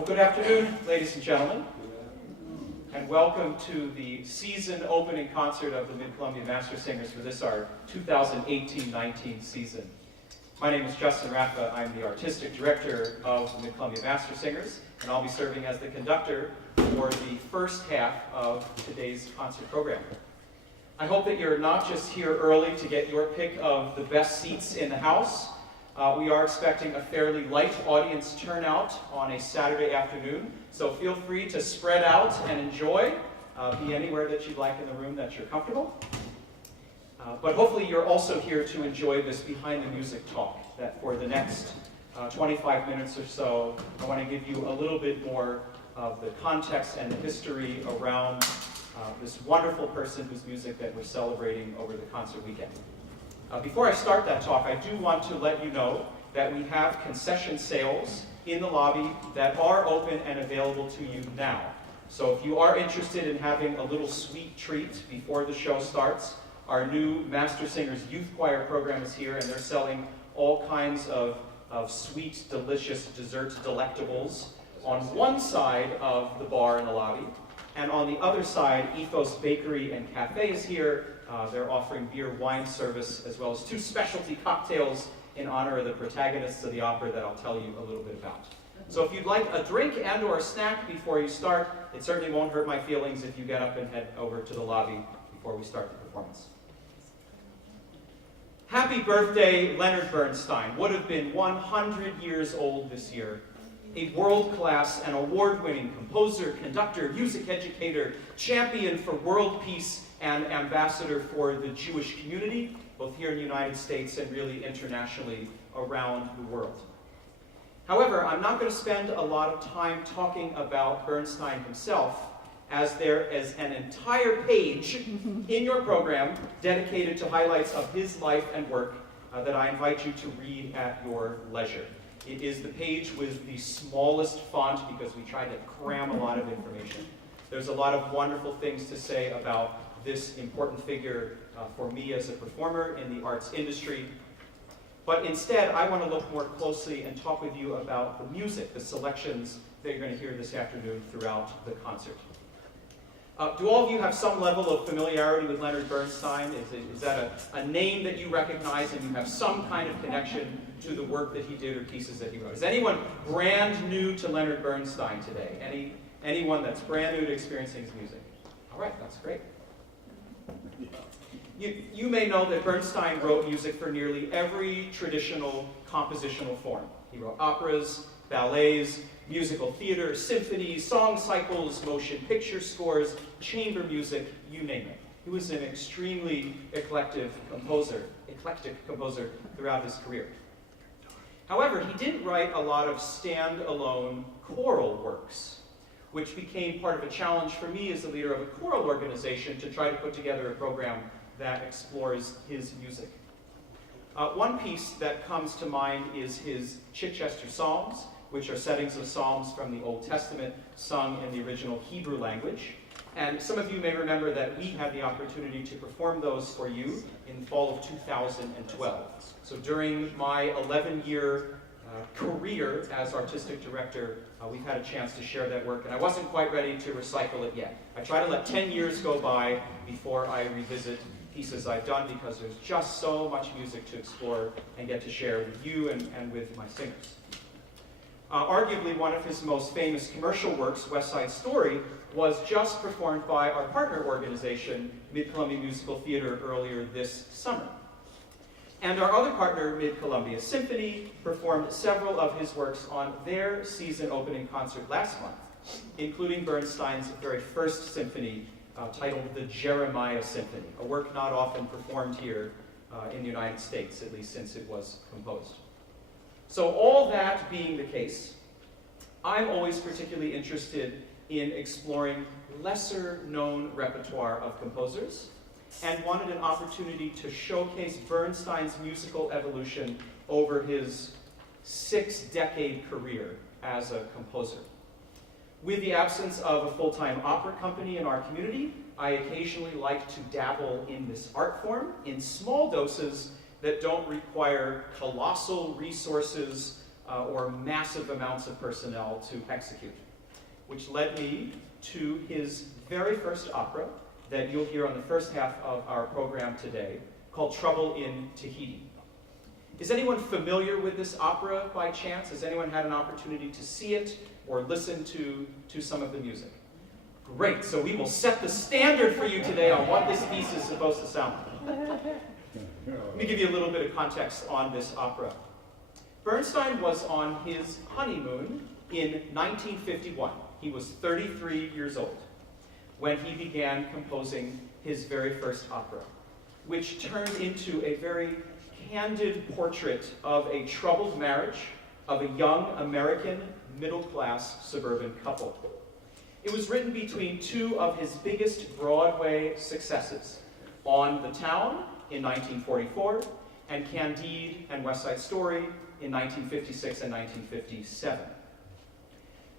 Well, good afternoon, ladies and gentlemen, and welcome to the season opening concert of the Mid-Columbia Master Singers for this, our 2018-19 season. My name is Justin Raffa. I'm the artistic director of the Mid-Columbia Master Singers, and I'll be serving as the conductor for the first half of today's concert program. I hope that you're not just here early to get your pick of the best seats in the house. We are expecting a fairly light audience turnout on a Saturday afternoon, so feel free to spread out and enjoy. Be anywhere that you'd like in the room that you're comfortable. But hopefully you're also here to enjoy this behind the music talk, that for the next 25 minutes or so, I want to give you a little bit more of the context and the history around this wonderful person whose music that we're celebrating over the concert weekend. Before I start that talk, I do want to let you know that we have concession sales in the lobby that are open and available to you now. So if you are interested in having a little sweet treat before the show starts, our new Master Singers Youth Choir program is here, and they're selling all kinds of sweet, delicious dessert delectables on one side of the bar in the lobby. And on the other side, Ethos Bakery and Cafe is here. They're offering beer wine service as well as 2 specialty cocktails in honor of the protagonists of the opera that I'll tell you a little bit about. So if you'd like a drink and or a snack before you start, it certainly won't hurt my feelings if you get up and head over to the lobby before we start the performance. Happy birthday, Leonard Bernstein. Would have been 100 years old this year. A world-class and award-winning composer, conductor, music educator, champion for world peace, and ambassador for the Jewish community, both here in the United States and really internationally around the world. However, I'm not going to spend a lot of time talking about Bernstein himself, as there is an entire page in your program dedicated to highlights of his life and work that I invite you to read at your leisure. It is the page with the smallest font because we try to cram a lot of information. There's a lot of wonderful things to say about this important figure for me as a performer in the arts industry. But instead, I want to look more closely and talk with you about the music, the selections that you're going to hear this afternoon throughout the concert. Do all of you have some level of familiarity with Leonard Bernstein? Is that a name that you recognize and you have some kind of connection to the work that he did or pieces that he wrote? Is anyone brand new to Leonard Bernstein today? Anyone that's brand new to experiencing his music? All right, that's great. You may know that Bernstein wrote music for nearly every traditional compositional form. He wrote operas, ballets, musical theater, symphonies, song cycles, motion picture scores, chamber music, you name it. He was an extremely eclectic composer throughout his career. However, he didn't write a lot of standalone choral works, which became part of a challenge for me as the leader of a choral organization to try to put together a program that explores his music. One piece that comes to mind is his Chichester Psalms, which are settings of psalms from the Old Testament sung in the original Hebrew language. And some of you may remember that we had the opportunity to perform those for you in the fall of 2012. So during my 11-year career as artistic director, we've had a chance to share that work, and I wasn't quite ready to recycle it yet. I try to let 10 years go by before I revisit pieces I've done because there's just so much music to explore and get to share with you and with my singers. Arguably one of his most famous commercial works, West Side Story, was just performed by our partner organization, Mid-Columbia Musical Theater, earlier this summer. And our other partner, Mid-Columbia Symphony, performed several of his works on their season opening concert last month, including Bernstein's very first symphony, titled the Jeremiah Symphony, a work not often performed here in the United States, at least since it was composed. So all that being the case, I'm always particularly interested in exploring lesser-known repertoire of composers and wanted an opportunity to showcase Bernstein's musical evolution over his 6-decade career as a composer. With the absence of a full-time opera company in our community, I occasionally like to dabble in this art form in small doses that don't require colossal resources or massive amounts of personnel to execute, which led me to his very first opera that you'll hear on the first half of our program today, called Trouble in Tahiti. Is anyone familiar with this opera by chance? Has anyone had an opportunity to see it or listen to some of the music? Great, so we will set the standard for you today on what this piece is supposed to sound like. Let me give you a little bit of context on this opera. Bernstein was on his honeymoon in 1951. He was 33 years old when he began composing his very first opera, which turned into a very candid portrait of a troubled marriage of a young American middle-class suburban couple. It was written between two of his biggest Broadway successes, On the Town in 1944, and Candide and West Side Story in 1956 and 1957.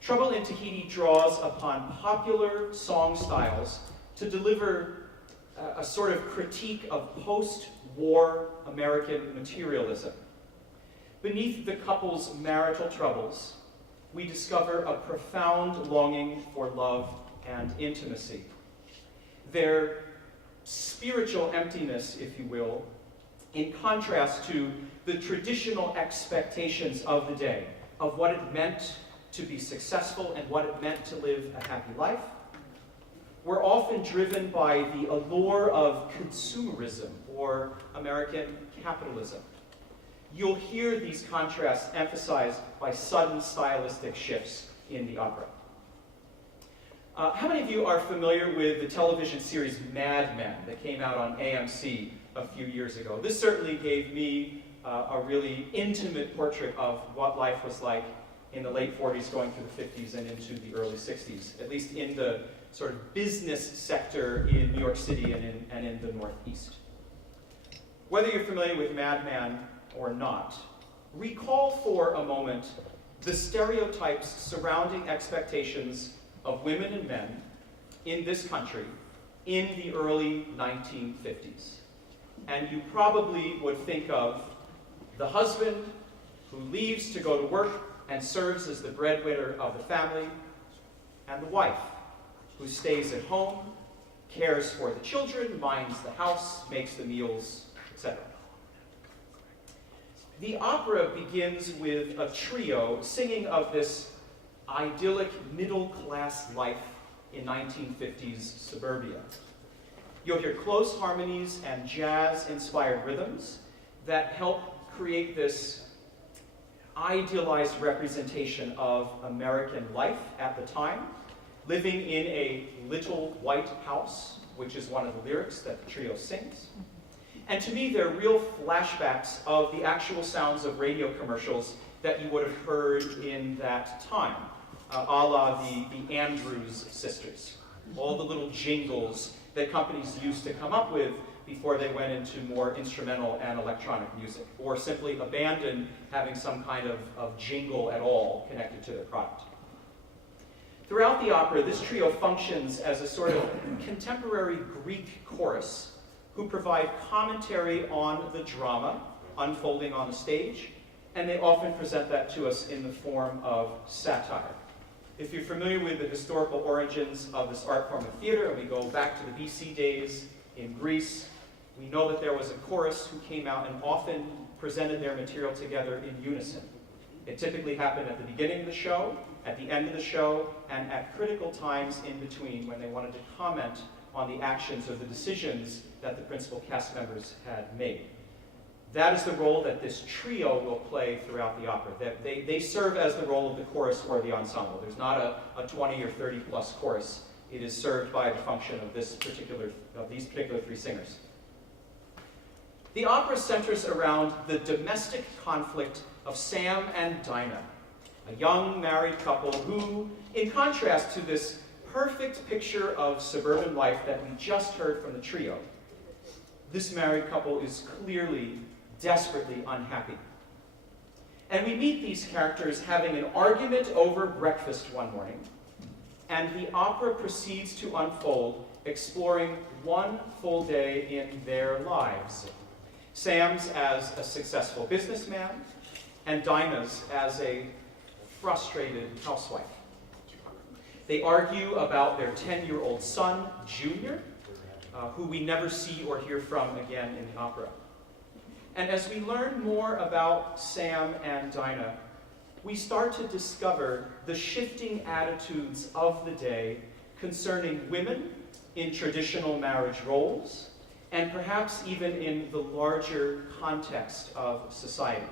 Trouble in Tahiti draws upon popular song styles to deliver a sort of critique of post-war American materialism. Beneath the couple's marital troubles, we discover a profound longing for love and intimacy. Their spiritual emptiness, if you will, in contrast to the traditional expectations of the day, of what it meant to be successful and what it meant to live a happy life, were often driven by the allure of consumerism or American capitalism. You'll hear these contrasts emphasized by sudden stylistic shifts in the opera. How many of you are familiar with the television series Mad Men that came out on AMC a few years ago? This certainly gave me a really intimate portrait of what life was like in the late 40s going through the 50s and into the early 60s, at least in the sort of business sector in New York City and in the Northeast. Whether you're familiar with Mad Men or not, recall for a moment the stereotypes surrounding expectations of women and men in this country in the early 1950s. And you probably would think of the husband who leaves to go to work and serves as the breadwinner of the family, and the wife who stays at home, cares for the children, minds the house, makes the meals, etc. The opera begins with a trio singing of this idyllic middle-class life in 1950s suburbia. You'll hear close harmonies and jazz-inspired rhythms that help create this idealized representation of American life at the time, living in a little white house, which is one of the lyrics that the trio sings. And to me, they're real flashbacks of the actual sounds of radio commercials that you would have heard in that time, a la the Andrews sisters, all the little jingles that companies used to come up with before they went into more instrumental and electronic music, or simply abandoned having some kind of jingle at all connected to their product. Throughout the opera, this trio functions as a sort of contemporary Greek chorus who provide commentary on the drama unfolding on the stage, and they often present that to us in the form of satire. If you're familiar with the historical origins of this art form of theater, and we go back to the BC days in Greece, we know that there was a chorus who came out and often presented their material together in unison. It typically happened at the beginning of the show, at the end of the show, and at critical times in between when they wanted to comment on the actions or the decisions that the principal cast members had made. That is the role that this trio will play throughout the opera. They serve as the role of the chorus or the ensemble. There's not a 20 or 30 plus chorus. It is served by the function of these particular three singers. The opera centers around the domestic conflict of Sam and Dinah, a young married couple who, in contrast to this perfect picture of suburban life that we just heard from the trio, this married couple is clearly, desperately unhappy. And we meet these characters having an argument over breakfast one morning, and the opera proceeds to unfold, exploring one full day in their lives. Sam's as a successful businessman, and Dinah's as a frustrated housewife. They argue about their 10-year-old son, Junior, who we never see or hear from again in the opera. And as we learn more about Sam and Dinah, we start to discover the shifting attitudes of the day concerning women in traditional marriage roles, and perhaps even in the larger context of society.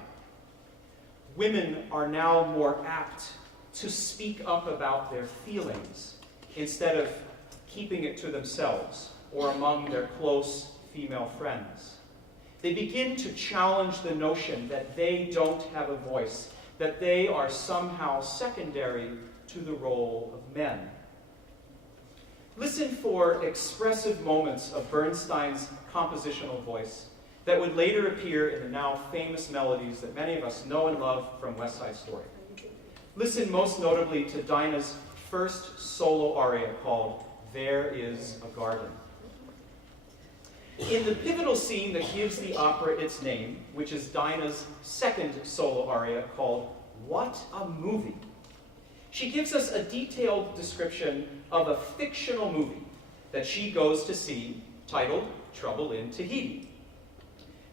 Women are now more apt to speak up about their feelings instead of keeping it to themselves or among their close female friends. They begin to challenge the notion that they don't have a voice, that they are somehow secondary to the role of men. Listen for expressive moments of Bernstein's compositional voice that would later appear in the now famous melodies that many of us know and love from West Side Story. Listen most notably to Dinah's first solo aria called There Is a Garden. In the pivotal scene that gives the opera its name, which is Dinah's second solo aria called What a Movie, she gives us a detailed description of a fictional movie that she goes to see titled Trouble in Tahiti.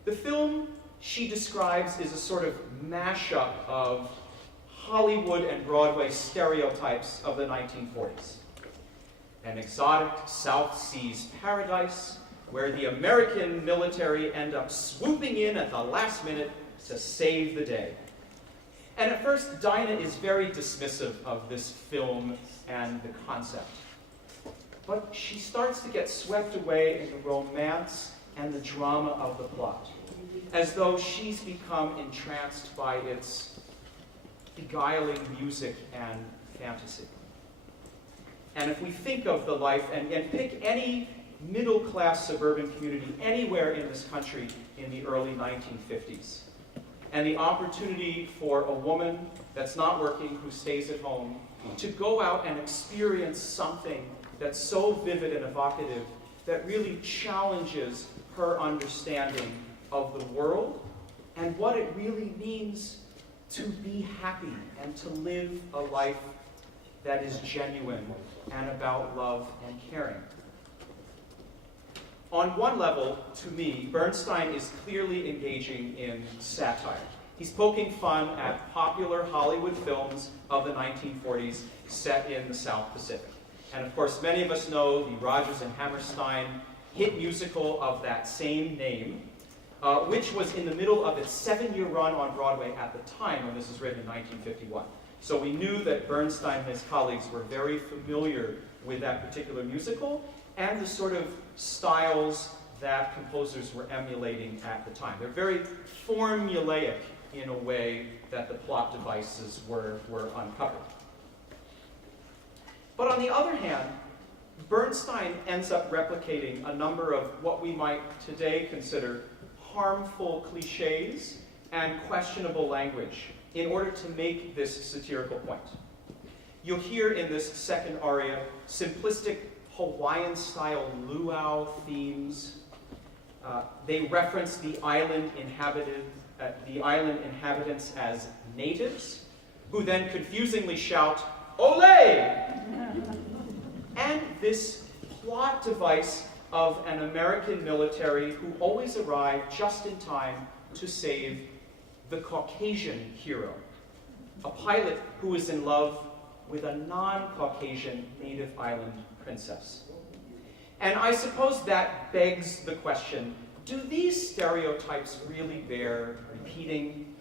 The film she describes is a sort of mashup of Hollywood and Broadway stereotypes of the 1940s. An exotic South Seas paradise where the American military end up swooping in at the last minute to save the day. And at first, Dinah is very dismissive of this film and the concept. But she starts to get swept away in the romance and the drama of the plot, as though she's become entranced by its beguiling music and fantasy. And if we think of the life, and pick any middle-class suburban community anywhere in this country in the early 1950s, and the opportunity for a woman that's not working, who stays at home, to go out and experience something that's so vivid and evocative that really challenges her understanding of the world and what it really means to be happy and to live a life that is genuine and about love and caring. On one level, to me, Bernstein is clearly engaging in satire. He's poking fun at popular Hollywood films of the 1940s set in the South Pacific. And of course, many of us know the Rodgers and Hammerstein hit musical of that same name, which was in the middle of its 7-year run on Broadway at the time when this was written in 1951. So we knew that Bernstein and his colleagues were very familiar with that particular musical and the sort of styles that composers were emulating at the time. They're very formulaic in a way that the plot devices were uncovered. But on the other hand, Bernstein ends up replicating a number of what we might today consider harmful cliches and questionable language in order to make this satirical point. You'll hear in this second aria simplistic Hawaiian-style luau themes. They reference the island inhabitants as natives, who then confusingly shout, "Ole!" And this plot device of an American military who always arrive just in time to save the Caucasian hero, a pilot who is in love with a non-Caucasian native island princess. And I suppose that begs the question, do these stereotypes really bear repeating?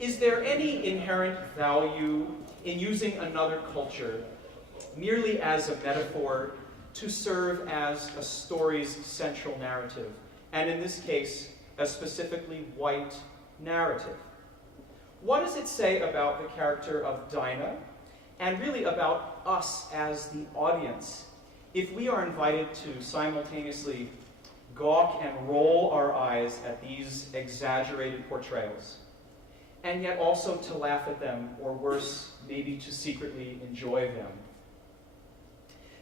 Is there any inherent value in using another culture merely as a metaphor to serve as a story's central narrative, and in this case, a specifically white narrative? What does it say about the character of Dinah, and really about us as the audience, if we are invited to simultaneously gawk and roll our eyes at these exaggerated portrayals, and yet also to laugh at them, or worse, maybe to secretly enjoy them?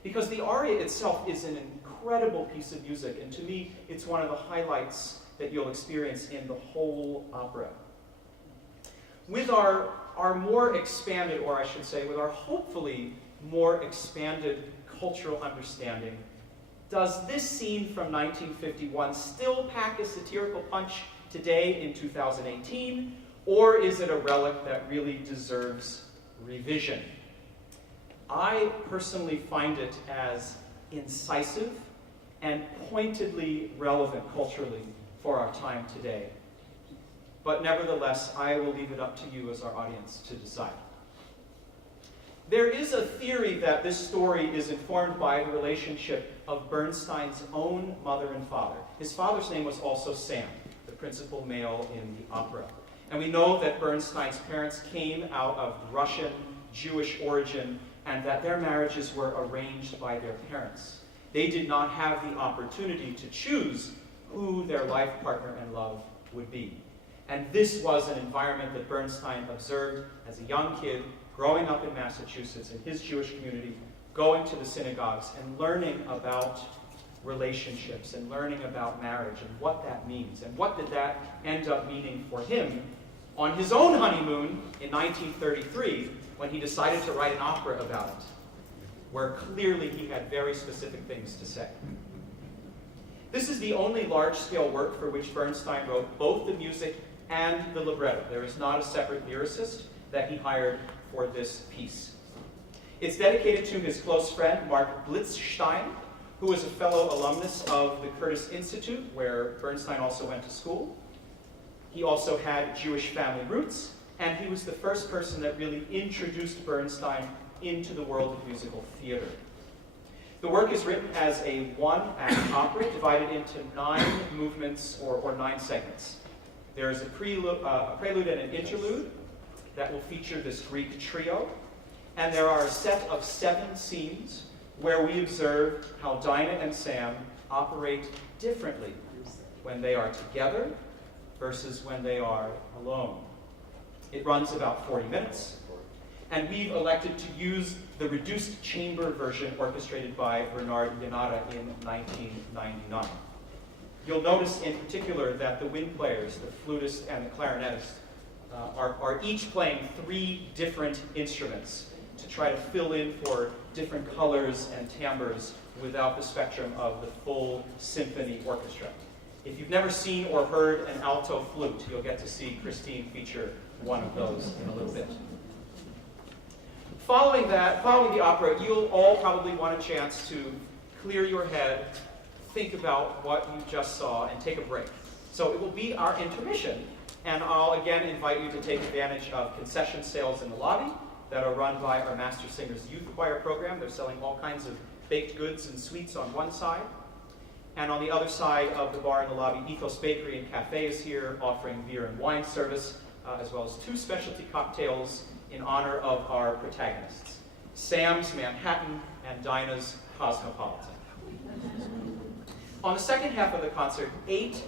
Because the aria itself is an incredible piece of music, and to me, it's one of the highlights that you'll experience in the whole opera. With our more expanded, or I should say, with our hopefully more expanded cultural understanding, does this scene from 1951 still pack a satirical punch today in 2018, or is it a relic that really deserves revision? I personally find it as incisive and pointedly relevant culturally for our time today. But nevertheless, I will leave it up to you as our audience to decide. There is a theory that this story is informed by the relationship of Bernstein's own mother and father. His father's name was also Sam, the principal male in the opera. And we know that Bernstein's parents came out of Russian Jewish origin and that their marriages were arranged by their parents. They did not have the opportunity to choose who their life partner and love would be. And this was an environment that Bernstein observed as a young kid, growing up in Massachusetts in his Jewish community, going to the synagogues and learning about relationships and learning about marriage and what that means. And what did that end up meaning for him on his own honeymoon in 1933 when he decided to write an opera about it, where clearly he had very specific things to say. This is the only large-scale work for which Bernstein wrote both the music and the libretto. There is not a separate lyricist that he hired for this piece. It's dedicated to his close friend, Mark Blitzstein, who was a fellow alumnus of the Curtis Institute, where Bernstein also went to school. He also had Jewish family roots, and he was the first person that really introduced Bernstein into the world of musical theater. The work is written as a one-act opera divided into 9 movements or 9 segments. There is a prelude and an interlude that will feature this Greek trio, and there are a set of 7 scenes where we observe how Dinah and Sam operate differently when they are together versus when they are alone. It runs about 40 minutes, and we've elected to use the reduced chamber version orchestrated by Bernard Yanata in 1999. You'll notice in particular that the wind players, the flutist and the clarinetist, are each playing 3 different instruments to try to fill in for different colors and timbres without the spectrum of the full symphony orchestra. If you've never seen or heard an alto flute, you'll get to see Christine feature one of those in a little bit. Following the opera, you'll all probably want a chance to clear your head, think about what you just saw, and take a break. So it will be our intermission, and I'll again invite you to take advantage of concession sales in the lobby that are run by our Master Singers Youth Choir program. They're selling all kinds of baked goods and sweets on one side. And on the other side of the bar in the lobby, Ethos Bakery and Cafe is here offering beer and wine service, as well as 2 specialty cocktails in honor of our protagonists, Sam's Manhattan and Dinah's Cosmopolitan. On the second half of the concert, 8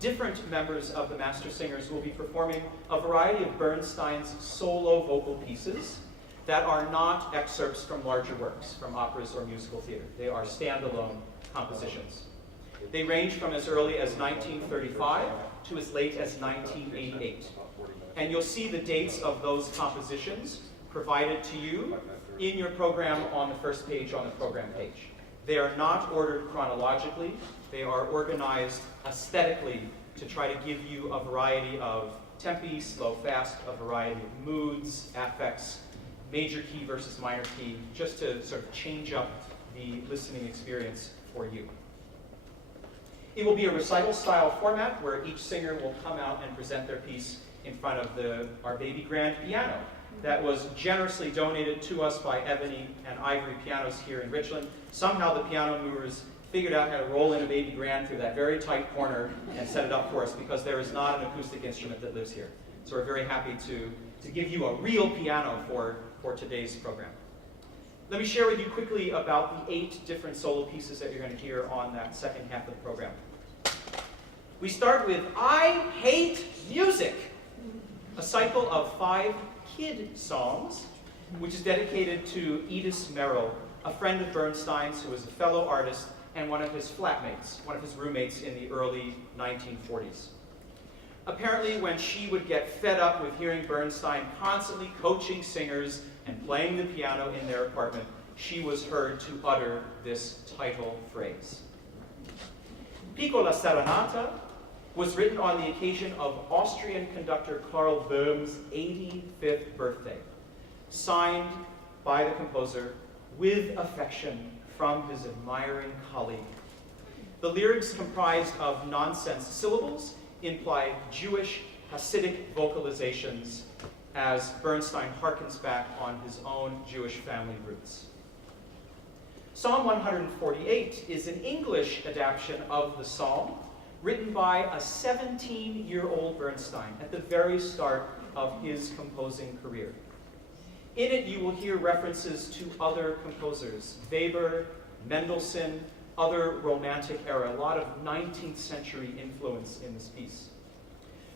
different members of the Master Singers will be performing a variety of Bernstein's solo vocal pieces that are not excerpts from larger works, from operas or musical theater. They are standalone compositions. They range from as early as 1935 to as late as 1988. And you'll see the dates of those compositions provided to you in your program on the first page on the program page. They are not ordered chronologically. They are organized aesthetically to try to give you a variety of tempi, slow, fast, a variety of moods, affects, major key versus minor key, just to sort of change up the listening experience for you. It will be a recital-style format where each singer will come out and present their piece in front of our baby grand piano that was generously donated to us by Ebony and Ivory Pianos here in Richland. Somehow the piano movers figured out how to roll in a baby grand through that very tight corner and set it up for us, because there is not an acoustic instrument that lives here. So we're very happy to give you a real piano for today's program. Let me share with you quickly about the 8 different solo pieces that you're going to hear on that second half of the program. We start with I Hate Music, a cycle of 5 kid songs, which is dedicated to Edith Merrill, a friend of Bernstein's who was a fellow artist and one of his flatmates, one of his roommates in the early 1940s. Apparently, when she would get fed up with hearing Bernstein constantly coaching singers and playing the piano in their apartment, she was heard to utter this title phrase. Piccola Serenata was written on the occasion of Austrian conductor Karl Böhm's 85th birthday, signed by the composer with affection from his admiring colleague. The lyrics, comprised of nonsense syllables, imply Jewish Hasidic vocalizations as Bernstein harkens back on his own Jewish family roots. Psalm 148 is an English adaptation of the psalm written by a 17-year-old Bernstein at the very start of his composing career. In it, you will hear references to other composers, Weber, Mendelssohn, other Romantic era, a lot of 19th century influence in this piece.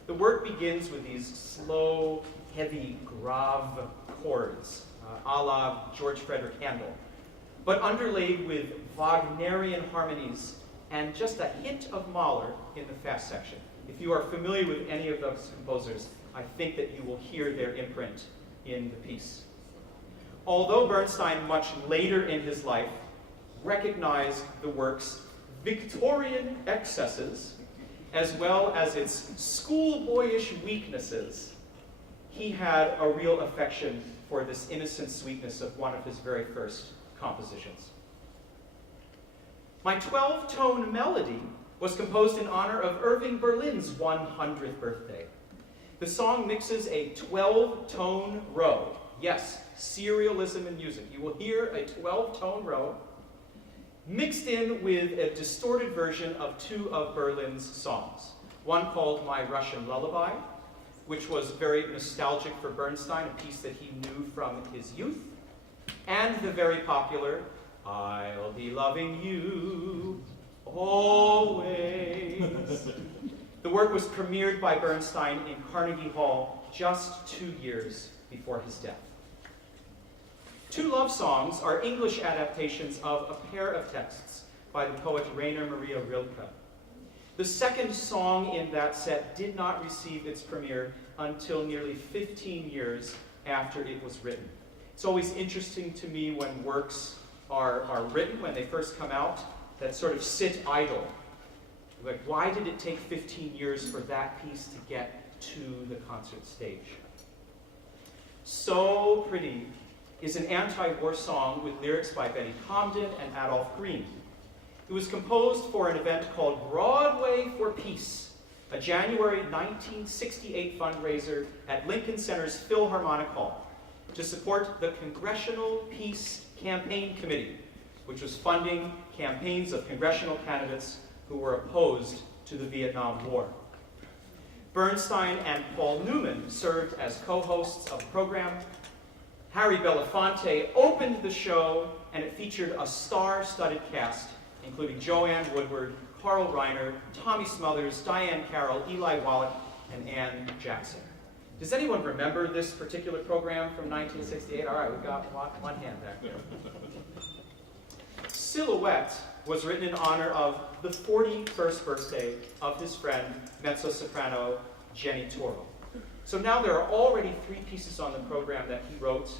The work begins with these slow, heavy, grave chords, a la George Frederick Handel, but underlaid with Wagnerian harmonies and just a hint of Mahler in the fast section. If you are familiar with any of those composers, I think that you will hear their imprint in the piece. Although Bernstein, much later in his life, recognized the work's Victorian excesses, as well as its schoolboyish weaknesses, he had a real affection for this innocent sweetness of one of his very first compositions. My 12-tone melody was composed in honor of Irving Berlin's 100th birthday. The song mixes a 12-tone row. Yes, serialism in music. You will hear a 12-tone row mixed in with a distorted version of two of Berlin's songs. One called My Russian Lullaby, which was very nostalgic for Bernstein, a piece that he knew from his youth, and the very popular I'll Be Loving You Always. The work was premiered by Bernstein in Carnegie Hall just 2 years before his death. Two love songs are English adaptations of a pair of texts by the poet Rainer Maria Rilke. The second song in that set did not receive its premiere until nearly 15 years after it was written. It's always interesting to me when works are written, when they first come out, that sort of sit idle. Like, why did it take 15 years for that piece to get to the concert stage? So Pretty is an anti-war song with lyrics by Betty Comden and Adolph Green. It was composed for an event called Broadway for Peace, a January 1968 fundraiser at Lincoln Center's Philharmonic Hall to support the Congressional Peace Campaign Committee, which was funding campaigns of congressional candidates who were opposed to the Vietnam War. Bernstein and Paul Newman served as co-hosts of the program. Harry Belafonte opened the show, and it featured a star-studded cast, including Joanne Woodward, Carl Reiner, Tommy Smothers, Diane Carroll, Eli Wallach, and Ann Jackson. Does anyone remember this particular program from 1968? All right, we've got one hand back there. Silhouette was written in honor of the 41st birthday of his friend, mezzo-soprano Jenny Toro. So now there are already 3 pieces on the program that he wrote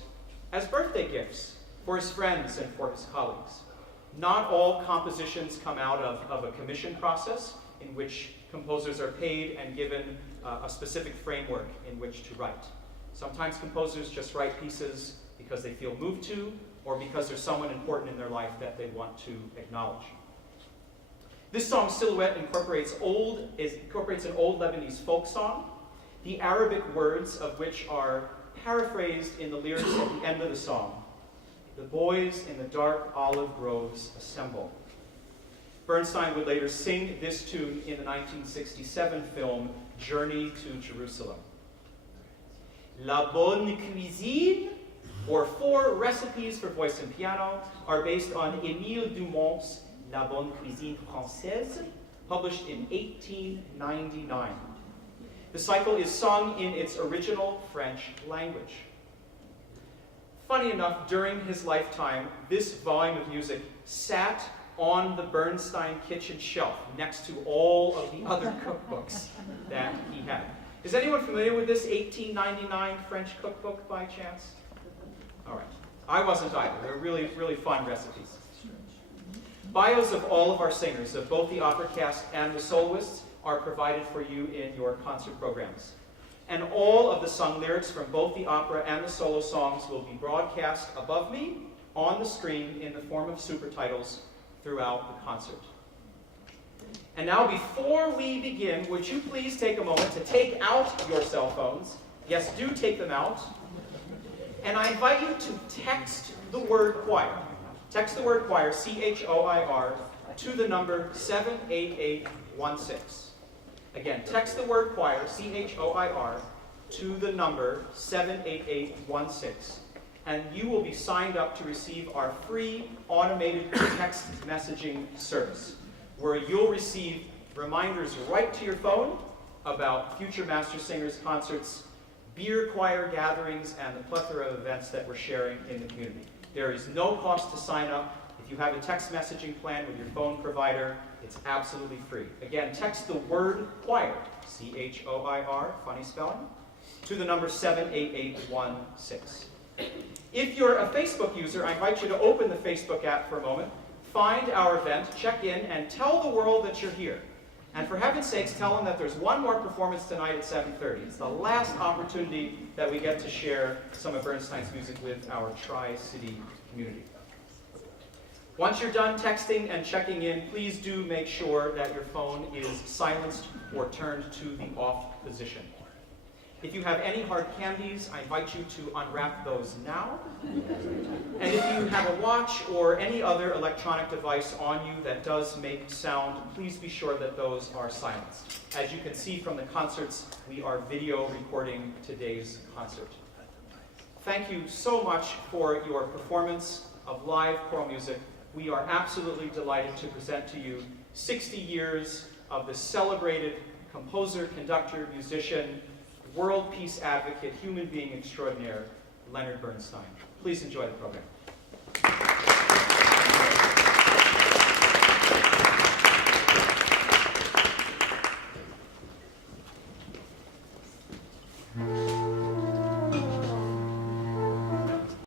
as birthday gifts for his friends and for his colleagues. Not all compositions come out of a commission process in which composers are paid and given a specific framework in which to write. Sometimes composers just write pieces because they feel moved to, or because there's someone important in their life that they want to acknowledge. This song, Silhouette, incorporates an old Lebanese folk song, the Arabic words of which are paraphrased in the lyrics at the end of the song. The boys in the dark olive groves assemble. Bernstein would later sing this tune in the 1967 film Journey to Jerusalem. La Bonne Cuisine, or 4 recipes for voice and piano, are based on Émile Dumont's La Bonne Cuisine Française, published in 1899. The cycle is sung in its original French language. Funny enough, during his lifetime, this volume of music sat on the Bernstein kitchen shelf next to all of the other cookbooks that he had. Is anyone familiar with this 1899 French cookbook by chance? All right. I wasn't either. They're really, really fun recipes. Bios of all of our singers, of both the opera cast and the soloists, are provided for you in your concert programs. And all of the sung lyrics from both the opera and the solo songs will be broadcast above me on the screen in the form of supertitles throughout the concert. And now, before we begin, would you please take a moment to take out your cell phones? Yes, do take them out. And I invite you to text the word choir. Text the word choir, C-H-O-I-R, to the number 78816. Again, text the word choir, C-H-O-I-R, to the number 78816. And you will be signed up to receive our free automated text messaging service, where you'll receive reminders right to your phone about future Master Singers concerts, beer choir gatherings, and the plethora of events that we're sharing in the community. There is no cost to sign up. If you have a text messaging plan with your phone provider, it's absolutely free. Again, text the word choir, C-H-O-I-R, funny spelling, to the number 78816. If you're a Facebook user, I invite you to open the Facebook app for a moment, find our event, check in, and tell the world that you're here. And for heaven's sakes, tell them that there's one more performance tonight at 7:30. It's the last opportunity that we get to share some of Bernstein's music with our Tri-City community. Once you're done texting and checking in, please do make sure that your phone is silenced or turned to the off position. If you have any hard candies, I invite you to unwrap those now. And if you have a watch or any other electronic device on you that does make sound, please be sure that those are silenced. As you can see from the concerts, we are video recording today's concert. Thank you so much for your performance of live choral music. We are absolutely delighted to present to you 60 years of the celebrated composer, conductor, musician, world peace advocate, human being extraordinaire, Leonard Bernstein. Please enjoy the program.